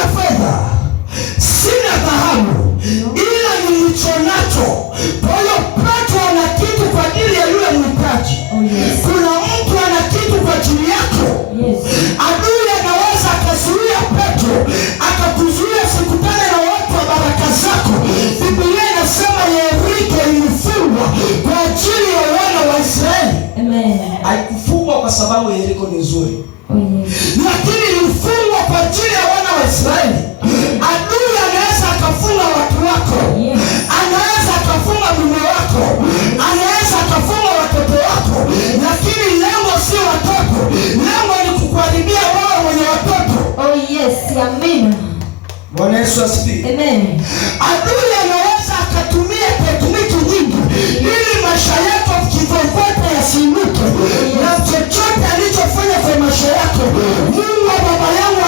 sina fedha, sina dhahabu, ila nilicho nacho. Kwa hiyo Petro ana kitu kwa ajili ya yule mhitaji. Kuna mtu ana kitu kwa ajili yako. Adui anaweza akazuia Petro, akakuzuia sikutane na watu wa baraka zako. Biblia inasema Yeriko ilifungwa kwa ajili ya wana wa Israeli. Haikufungwa kwa sababu Yeriko ni nzuri, lakini ilifungwa kwa ajili ya wana wa Israeli. Adui anaweza akafunga watu wako, anaweza akafunga mume wako, anaweza akafunga watoto wako, lakini lengo si watoto, lengo ni kukuharibia wao wenye watoto. Amina. Bwana Yesu asifiwe. Amen. Adui anaweza akatumia tekniki nyingi ili maisha yako kivyovyote yasiinuke, na chochote alichofanya kwa maisha yako, Mungu wa baba yangu